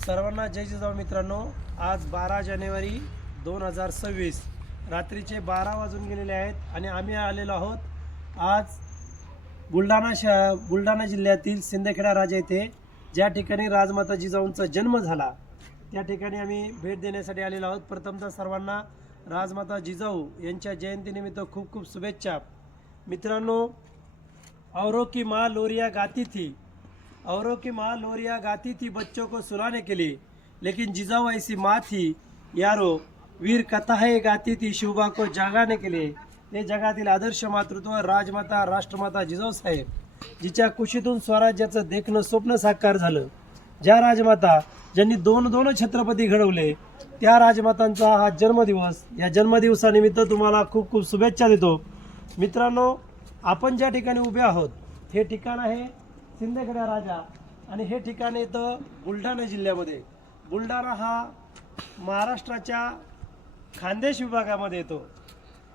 सर्वांना जय जिजाऊ मित्रांनो, आज 12 जानेवारी 2026 रात्रीचे 12 वाजून गेलेले आहेत आणि आम्ही आलेलो आहोत आज बुलढाणा जिल्ह्यातील सिंदखेडा राजा येथे ज्या ठिकाणी राजमाता जिजाऊंचा जन्म झाला त्या ठिकाणी आम्ही भेट देण्यासाठी आलेलो आहोत। प्रथमतः सर्वांना राजमाता जिजाऊ यांच्या जयंतीनिमित्त खूप खूप शुभेच्छा। मित्रांनो, औरों की माँ लोरिया गाती थी, औरों की माँ लोरिया गाती थी बच्चों को सुलाने के लिए, लेकिन जिजाऊ ऐसी माँ थी यारो, वीर कथाएं गाती थी शिवबा को जागाने के लिए। हे जगातील आदर्श मातृत्व राजमाता राष्ट्रमाता जिजाऊ साहेब, जिच्या कुशीतून स्वराज्याचं देखणं स्वप्न साकार झालं। ज्या राजमाता ज्यांनी दोन छत्रपती घडवले त्या राजमातांचा हा जन्मदिवस, या जन्मदिवसानिमित्त तुम्हाला खूप खूप शुभेच्छा देतो। मित्रांनो, आपण ज्या ठिकाणी उभे आहोत हे ठिकाण आहे सिंदखेडा राजा आणि हे ठिकाण येतं बुलढाणा जिल्ह्यामध्ये। बुलढाणा हा महाराष्ट्राच्या खानदेश विभागामध्ये येतो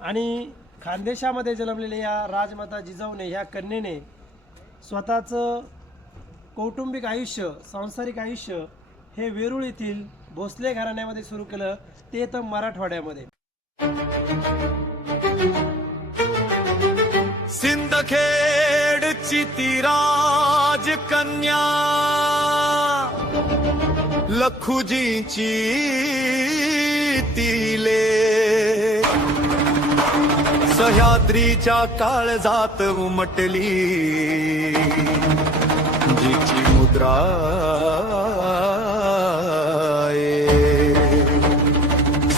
आणि खानदेशामध्ये जन्मलेल्या या राजमाता जिजाऊने, ह्या कन्येने स्वतःचं कौटुंबिक आयुष्य, सांसारिक आयुष्य हे वेरूळ येथील भोसले घराण्यामध्ये सुरू केलं, ते तर मराठवाड्यामध्ये। सिंदखेडची ती राजकन्या लखुजीची तिले सह्याद्रीच्या काळजात उमटली, जिची मुद्रा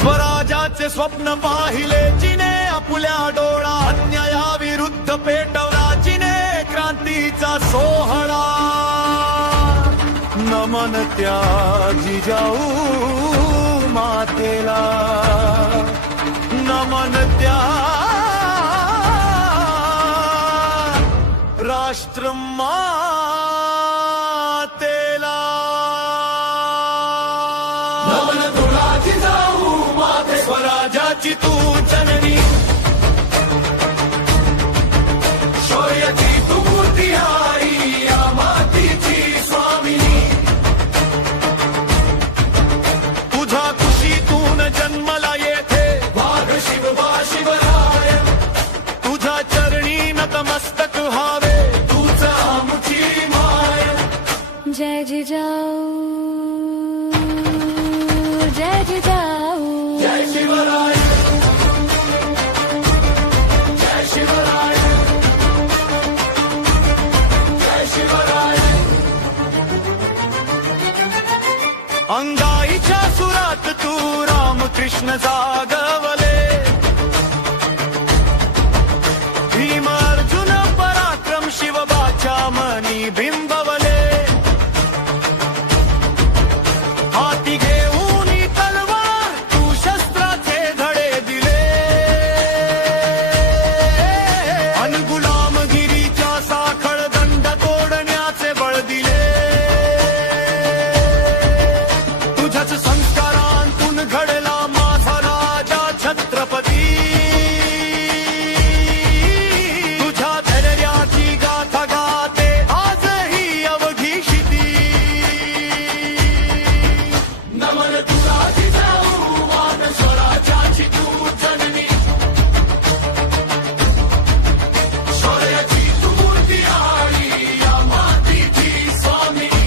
स्वराज्याचे स्वप्न पाहिले, जिने आपुल्या डोळा अन्यायाविरुद्ध पेटवला, जिने क्रांतीचा सोहळा। नमन त्या जिजाऊ मातेला, नमन त्या राष्ट्र मातेला, नमन तुला जिजाऊ माते, स्वराज्याची तू जननी, शौर्याची तू मूर्ती आई, या मातीची स्वामिनी। तुझ्या कुशीतून जन्मला येथे वाघ शिवबा शिवराय, तुझ्या चरणी नतमस्तक व्हावे तूच आमची माय। जय जिजाऊ, जय जिजाऊ, जय शिवराय, जय शिवराय, जय शिवराय। अंगाईच्या सुरात तू रामकृष्ण जागवले, भीम अर्जुन पराक्रम शिवबाच्या मनी बिंबवले। हाती घेऊन तलवार तू शस्त्राचे धडे दिले, अन गुलामगिरीच्या साखळ दंड तोडण्याचे बळ दिले। तुझ्याच संस्कारांतून घडला माझा राजा छत्रपती, तुझ्या धैर्याची गाथा गाते आजही अवघी शिती। नमन तुला जिजाऊ मात, स्वराज्याची तू जननी, शौर्याची तू मूर्ती आई, या मातीची स्वामिनी।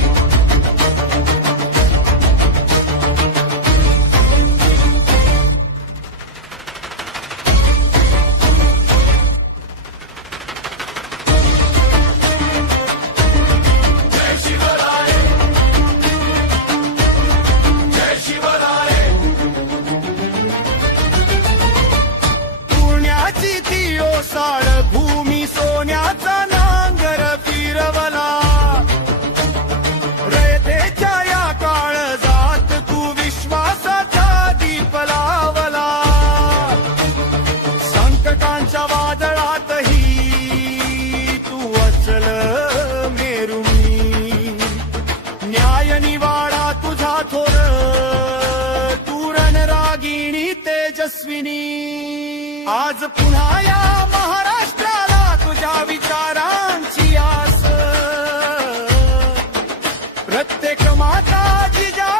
जय शिवराय, जय शिवराय। पुण्याची ती ओसाड भूमी, सोन्याचा नांगर फिरवला, रयतेच्या या काळजात तू विश्वासाचा दीप लावला। संकटांच्या वादळातही तू अचल मेरुनी, न्याय निवाडा तुझा थोर, तू रणरागिणी तेजस्विनी। आज पुन्हा या महाराष्ट्राला तुझ्या विचारांची आस, प्रत्येक माता जिजा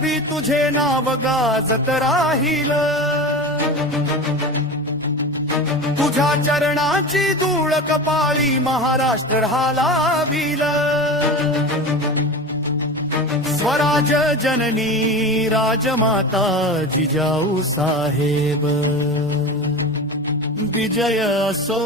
भी तुझे नाव गाजत राहील तुझ्या चरणाची धूळ कपाळी महाराष्ट्र हा लावील स्वराज जननी राजमाता जिजाऊ साहेब विजय असो